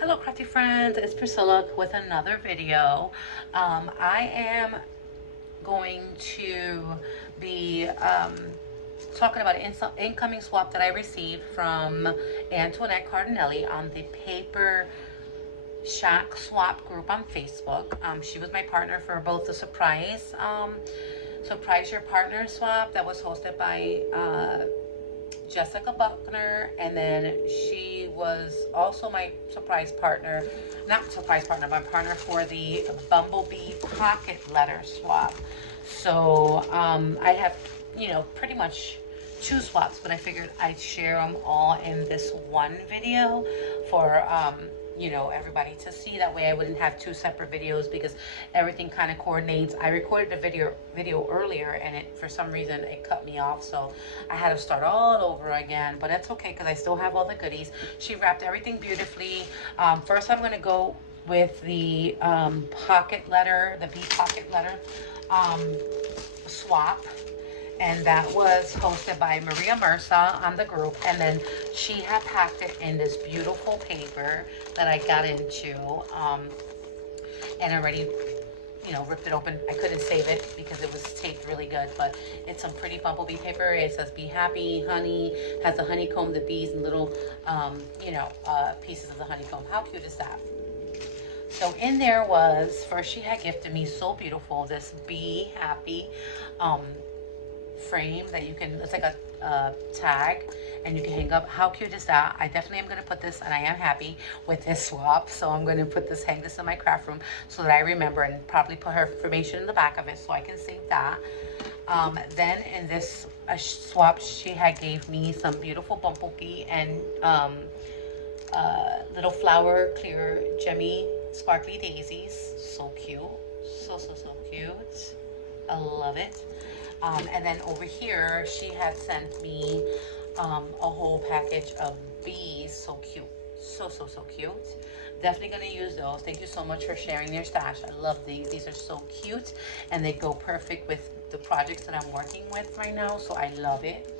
Hello crafty friends, it's Priscilla with another video. I am going to be talking about an incoming swap that I received from Antoinette Cardinelli on the Paper Shack Swap group on Facebook. She was my partner for both the Surprise Your Partner swap that was hosted by Jessica Buckner, and then she was also my my partner for the Bumblebee Pocket Letter swap. So I have, pretty much two swaps, but I figured I'd share them all in this one video for everybody to see. That way I wouldn't have two separate videos because everything kind of coordinates. I recorded the video earlier, and it, for some reason, it cut me off, so I had to start all over again. But it's okay because I still have all the goodies. She wrapped everything beautifully. First I'm going to go with the pocket letter, the bee pocket letter um, swap, and that was hosted by Maria Mersa on the group. And then she had packed it in this beautiful paper that I got into, and already, ripped it open. I couldn't save it because it was taped really good, but it's some pretty bumblebee paper. It says "Be Happy," honey, has the honeycomb, the bees, and little, pieces of the honeycomb. How cute is that? So in there was, first she had gifted me, so beautiful, this Be Happy frame that you can, it's like a tag, and you can hang up. How cute is that? I definitely am going to put this, and I am happy with this swap, so I'm going to hang this in my craft room so that I remember, and probably put her information in the back of it so I can save that. Then in this swap, she had gave me some beautiful bumblebee and little flower clear gemmy sparkly daisies. So cute. So cute. I love it. And then over here, she had sent me a whole package of bees. So cute. So cute. Definitely going to use those. Thank you so much for sharing your stash. I love these. These are so cute, and they go perfect with the projects that I'm working with right now. So I love it.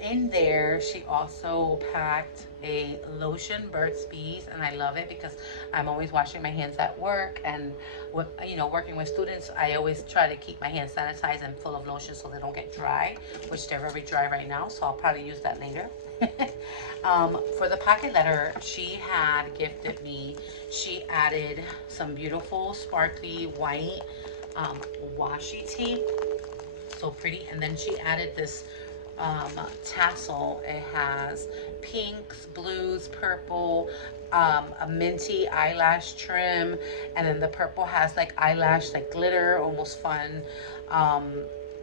In there, she also packed a lotion, Burt's Bees, and I love it because I'm always washing my hands at work, and working with students, I always try to keep my hands sanitized and full of lotion so they don't get dry, which they're very dry right now, so I'll probably use that later. For the pocket letter, she had gifted me, she added some beautiful sparkly white washi tape, so pretty, and then she added this tassel. It has pinks, blues, purple, a minty eyelash trim, and then the purple has like eyelash, like glitter, almost fun,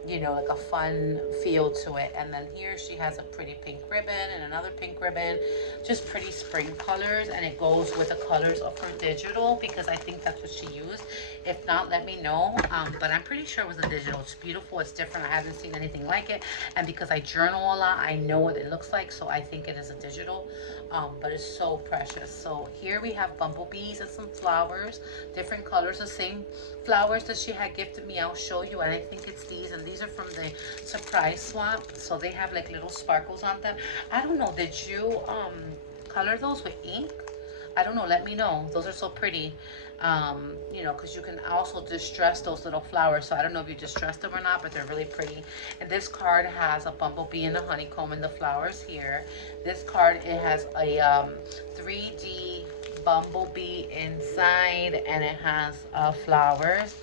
like a fun feel to it. And then here she has a pretty pink ribbon and another pink ribbon, just pretty spring colors, and it goes with the colors of her digital because I think that's what she used. If not, let me know, but I'm pretty sure it was a digital. It's beautiful, it's different, I haven't seen anything like it, and because I journal a lot, I know what it looks like, so I think it is a digital, but it's so precious. So here we have bumblebees and some flowers, different colors, the same flowers that she had gifted me. I'll show you, and I think it's these, and these are from the surprise swap, so they have like little sparkles on them. I don't know, did you color those with ink? I don't know, let me know. Those are so pretty, because you can also distress those little flowers. So I don't know if you distress them or not, but they're really pretty. And this card has a bumblebee and a honeycomb and the flowers here. This card, it has a 3D bumblebee inside, and it has flowers.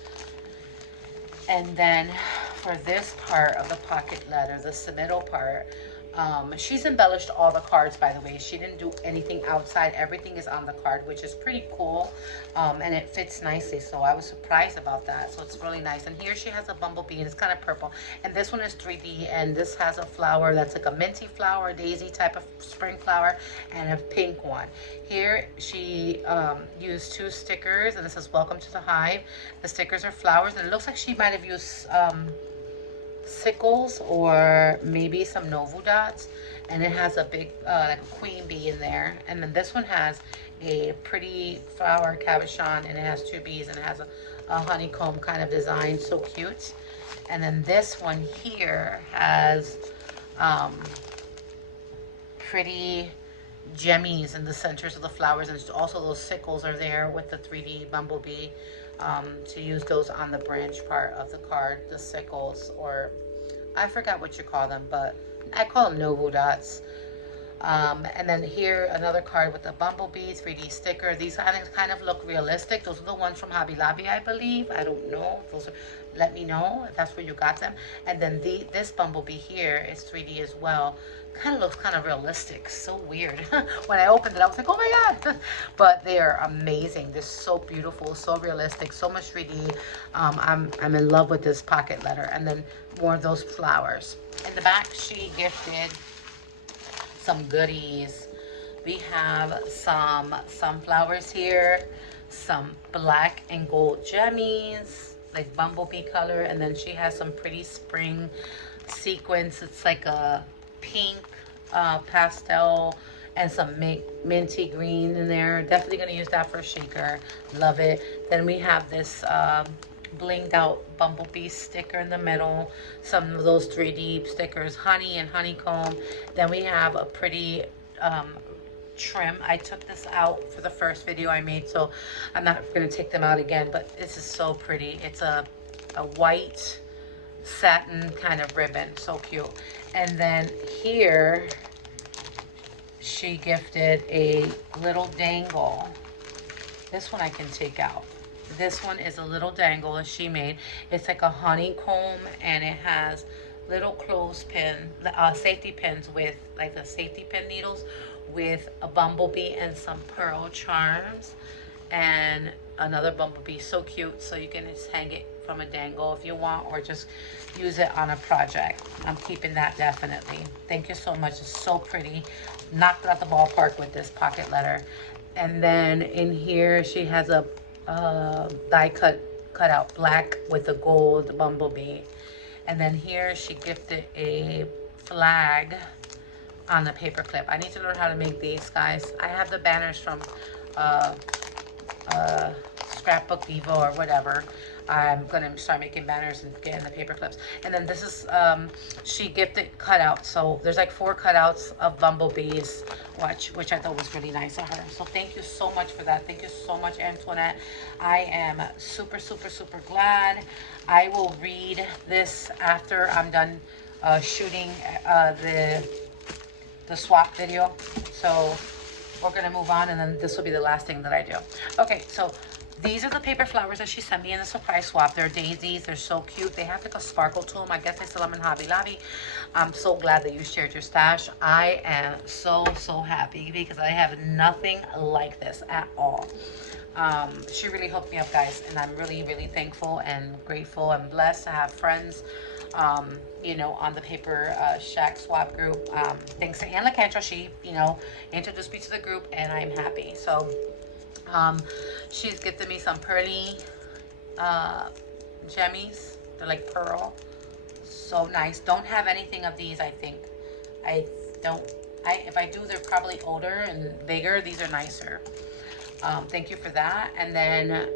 And then for this part of the pocket letter, the submittal part, she's embellished all the cards, by the way. She didn't do anything outside. Everything is on the card, which is pretty cool, and it fits nicely, so I was surprised about that. So it's really nice. And here she has a bumblebee, and it's kind of purple, and this one is 3D, and this has a flower that's like a minty flower, daisy type of spring flower, and a pink one. Here she used two stickers, and it says "Welcome to the Hive." The stickers are flowers, and it looks like she might have used sickles or maybe some Novu dots, and it has a big like a queen bee in there. And then this one has a pretty flower cabochon, and it has two bees, and it has a honeycomb kind of design, so cute. And then this one here has pretty jemmies in the centers of the flowers, and also those sickles are there with the 3D bumblebee, to use those on the branch part of the card, the sickles, or I forgot what you call them, but I call them Novu dots. And then here, another card with the bumblebee 3D sticker. These kind of look realistic. Those are the ones from Hobby Lobby, I believe. I don't know. Those are, let me know if that's where you got them. And then this bumblebee here is 3D as well. Kind of looks kind of realistic. So weird. When I opened it, I was like, oh my God. But they are amazing. They're so beautiful, so realistic, so much 3D. I'm in love with this pocket letter. And then more of those flowers. In the back, she gifted some goodies. We have some sunflowers here, some black and gold jemmies, like bumblebee color, and then she has some pretty spring sequins. It's like a pink pastel and some minty green in there. Definitely gonna use that for a shaker. Love it. Then we have this blinged out bumblebee sticker in the middle, some of those 3D stickers, honey and honeycomb. Then we have a pretty trim. I took this out for the first video I made, so I'm not going to take them out again, but this is so pretty. It's a white satin kind of ribbon, so cute. And then here she gifted a little dangle. This one I can take out. This one is a little dangle that she made. It's like a honeycomb, and it has little clothespin, safety pins with like the safety pin needles with a bumblebee and some pearl charms and another bumblebee. So cute. So you can just hang it from a dangle if you want, or just use it on a project. I'm keeping that definitely. Thank you so much. It's so pretty. Knocked it out the ballpark with this pocket letter. And then in here she has a die cut out black with a gold bumblebee. And then here she gifted a flag on the paper clip. I need to learn how to make these, guys. I have the banners from Scrapbook Vivo or whatever. I'm gonna start making banners and getting the paper clips. And then this is she gifted cutouts. So there's like 4 cutouts of bumblebees, which I thought was really nice of her. So thank you so much for that. Thank you so much, Antoinette. I am super, super, super glad. I will read this after I'm done shooting the swap video. So we're gonna move on, and then this will be the last thing that I do. Okay, so these are the paper flowers that she sent me in the surprise swap. They're daisies. They're so cute. They have like a sparkle to them. I guess they sell them in Hobby Lobby. I'm so glad that you shared your stash. I am so, so happy because I have nothing like this at all. She really hooked me up, guys, and I'm really, really thankful and grateful and blessed to have friends, you know, on the Paper Shack swap group. Thanks to Ann LaCantra, she, you know, introduced me to the group, and I'm happy. So she's gifted me some pearly jemmies. They're like pearl. So nice. Don't have anything of these, I think. I don't. If I do, they're probably older and bigger. These are nicer. Thank you for that. And then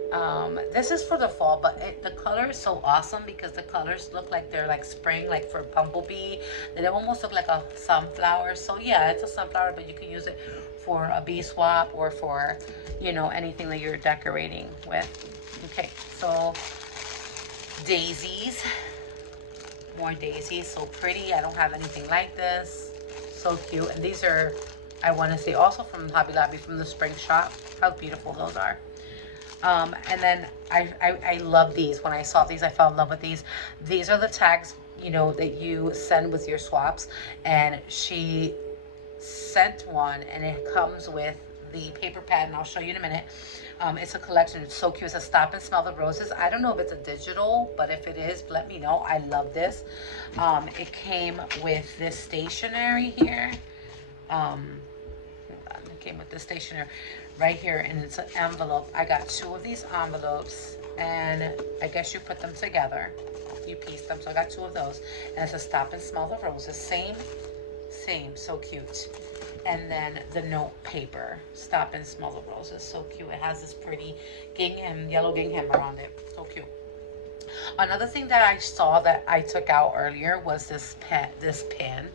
this is for the fall, but the color is so awesome because the colors look like they're like spring, like for bumblebee. They almost look like a sunflower. So yeah, it's a sunflower, but you can use it for a bee swap or for, you know, anything that you're decorating with. Okay, so daisies. More daisies. So pretty. I don't have anything like this. So cute. And these are, I want to say, also from Hobby Lobby, from the spring shop. How beautiful those are. And then I love these. When I saw these, I fell in love with these. These are the tags, you know, that you send with your swaps. And she sent one, and it comes with the paper pad, and I'll show you in a minute. It's a collection. It's so cute. It's a Stop and Smell the Roses. I don't know if it's a digital, but if it is, let me know. I love this. It came with this stationery here. It came with the stationery right here, and it's an envelope. I got 2 of these envelopes, and I guess you put them together. You piece them. So I got 2 of those, and it's a Stop and Smell the Roses. Same, so cute. And then the note paper, Stop and Smell the Roses. So cute. It has this pretty gingham, yellow gingham around it. So cute. Another thing that I saw that I took out earlier was this pen.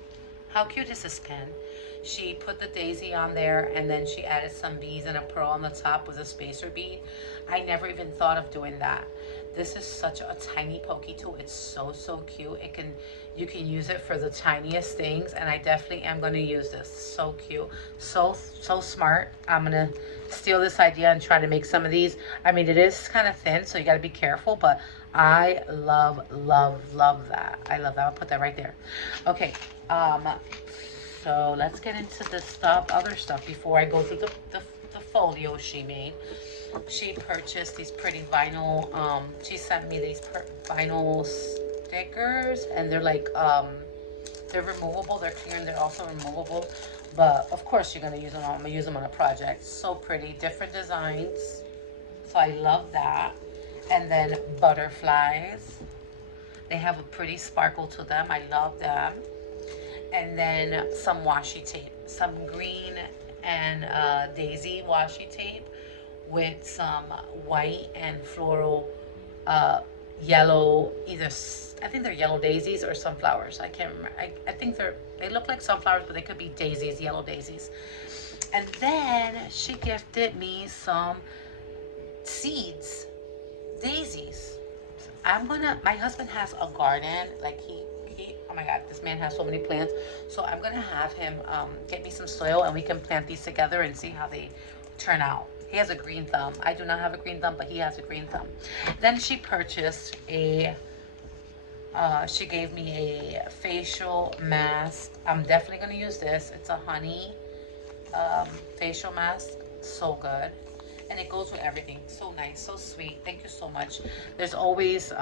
How cute is this pen? She put the daisy on there, and then she added some beads and a pearl on the top with a spacer bead. I never even thought of doing that. This is such a tiny pokey tool. It's so, so cute. You can use it for the tiniest things, and I definitely am going to use this. So cute. So, so smart. I'm going to steal this idea and try to make some of these. I mean, it is kind of thin, so you got to be careful, but I love, love, love that. I love that. I'll put that right there. Okay. So let's get into the other stuff before I go through the folio she made. She purchased these pretty vinyl, she sent me these vinyl stickers, and they're like, they're removable, they're clear, and they're also removable, but of course you're going to use them on, I'm going to use them on a project. So pretty, different designs, so I love that. And then butterflies, they have a pretty sparkle to them, I love them. And then some washi tape, some green and daisy washi tape with some white and floral yellow, I think they're yellow daisies or sunflowers. I can't remember. I think they look like sunflowers, but they could be daisies, yellow daisies. And then she gifted me some seeds, daisies. My husband has a garden, like oh my God, this man has so many plants. So I'm gonna have him get me some soil, and we can plant these together and see how they turn out. He has a green thumb. I do not have a green thumb, but he has a green thumb. Then she purchased she gave me a facial mask. I'm definitely going to use this. It's a honey facial mask. So good. And it goes with everything. So nice, so sweet. Thank you so much. There's always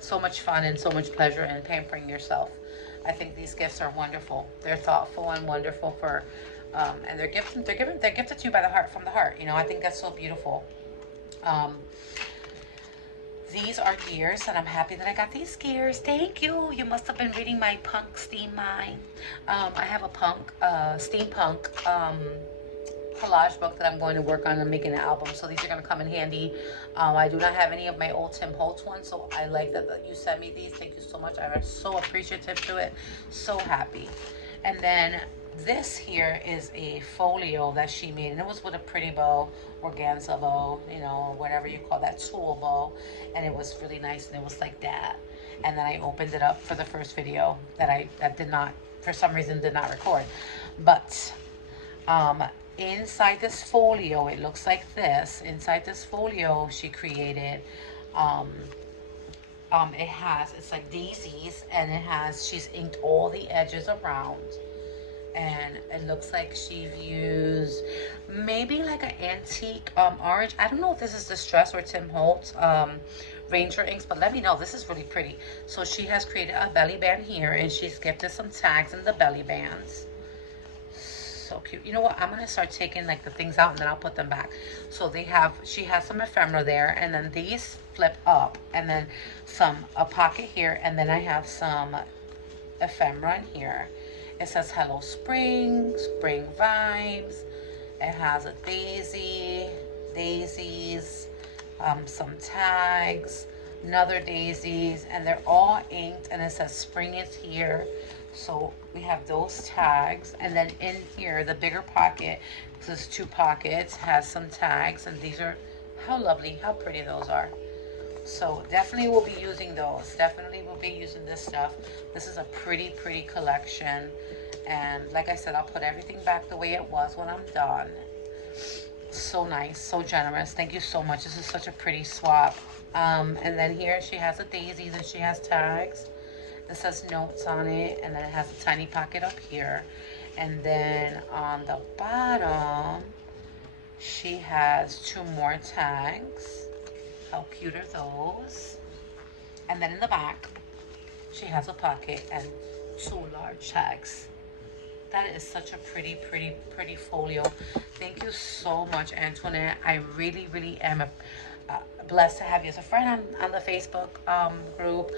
so much fun and so much pleasure in pampering yourself. I think these gifts are wonderful. They're thoughtful and wonderful for and they're gifted to you by the heart, from the heart. You know, I think that's so beautiful. These are gears, and I'm happy that I got these gears. Thank you. You must have been reading my punk steam mind. I have a steampunk collage book that I'm going to work on and making an album. So these are going to come in handy. I do not have any of my old Tim Holtz ones, so I like that you sent me these. Thank you so much. I'm so appreciative to it. So happy. And then this here is a folio that she made, and it was with a pretty bow, organza bow, you know, whatever you call that, tulle bow, and it was really nice, and it was like that. And then I opened it up for the first video that did not, for some reason, did not record. But inside this folio, it looks like this. Inside this folio, she created it's like daisies, and she's inked all the edges around. And it looks like she's used maybe like an antique orange. I don't know if this is Distress or Tim Holtz Ranger inks, but let me know. This is really pretty. So she has created a belly band here, and she's gifted some tags in the belly bands. So cute. You know what? I'm gonna start taking like the things out, and then I'll put them back. So she has some ephemera there, and then these flip up, and then a pocket here, and then I have some ephemera in here. It says hello spring, spring vibes. It has a daisies, some tags, another daisies, and they're all inked, and it says spring is here. So we have those tags, and then in here, the bigger pocket, there's 2 pockets, has some tags, and these are, how lovely, how pretty those are. So definitely we'll be using those. Definitely we'll be using this stuff. This is a pretty, pretty collection. And like I said, I'll put everything back the way it was when I'm done. So nice, so generous. Thank you so much. This is such a pretty swap. And then here she has the daisies, and she has tags. It says notes on it, and then it has a tiny pocket up here. And then on the bottom, she has 2 more tags. How cute are those? And then in the back, she has a pocket and 2 large tags. That is such a pretty, pretty, pretty folio. Thank you so much, Antoinette. I really, really am blessed to have you as a friend on the Facebook group.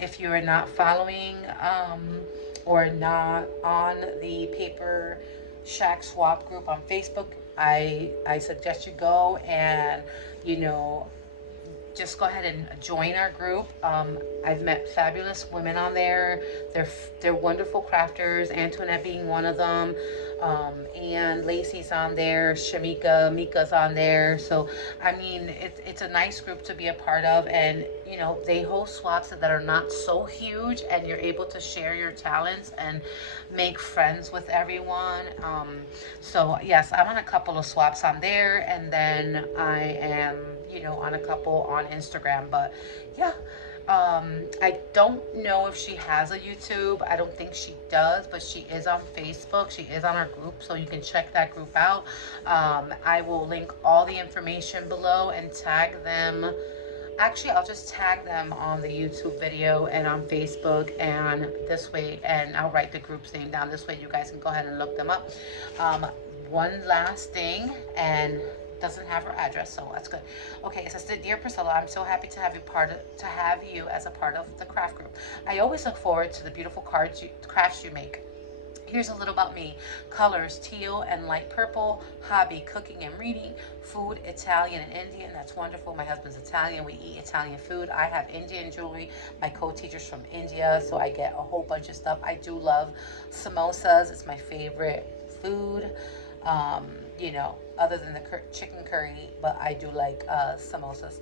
If you're not following or not on the Paper Shack Swap group on Facebook, I suggest you go and, you know, just go ahead and join our group. I've met fabulous women on there. They're wonderful crafters. Antoinette being one of them, and Lacey's on there. Shamika, Mika's on there. So I mean, it's a nice group to be a part of, and you know they host swaps that are not so huge, and you're able to share your talents and make friends with everyone. So yes, I'm on a couple of swaps on there, and then I am, you know, on a couple on Instagram. But yeah, I don't know if she has a YouTube. I don't think she does, but she is on Facebook. She is on our group, so you can check that group out. I will link all the information below and tag them. Actually, I'll just tag them on the YouTube video and on Facebook, and this way, and I'll write the group's name down. This way you guys can go ahead and look them up. One last thing, and doesn't have her address, so that's good. Okay, it says, "Dear Priscilla, I'm so happy to have you as a part of the craft group. I always look forward to the beautiful crafts you make. Here's a little about me. Colors, teal and light purple. Hobby, cooking and reading. Food, Italian and Indian. That's wonderful. My husband's Italian. We eat Italian food. I have Indian jewelry. My co-teacher's from India, so I get a whole bunch of stuff. I do love samosas. It's my favorite food. You know, other than the chicken curry, but I do like samosas.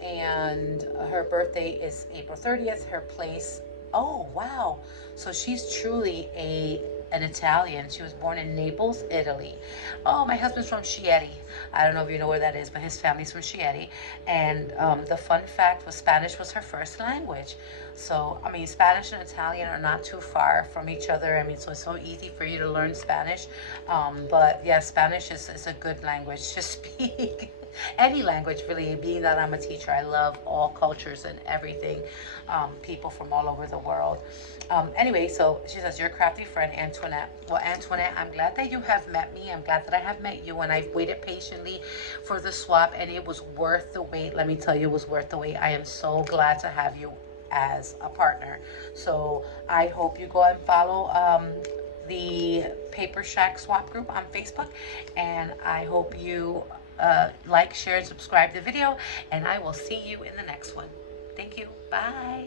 And her birthday is April 30th. Her place, oh wow, so she's truly an Italian. She was born in Naples, Italy. Oh, my husband's from Chieti. I don't know if you know where that is, but his family's from Chieti. And the fun fact was Spanish was her first language. So, I mean, Spanish and Italian are not too far from each other. I mean, so it's so easy for you to learn Spanish. But yeah, Spanish is a good language to speak. Any language, really, being that I'm a teacher. I love all cultures and everything, people from all over the world. Anyway, so she says, your crafty friend, Antoinette. Well, Antoinette, I'm glad that you have met me. I'm glad that I have met you, and I've waited patiently for the swap, and it was worth the wait. Let me tell you, it was worth the wait. I am so glad to have you as a partner. So I hope you go and follow the Paper Shack Swap group on Facebook, and I hope you like, share, and subscribe the video, and I will see you in the next one. Thank you. Bye.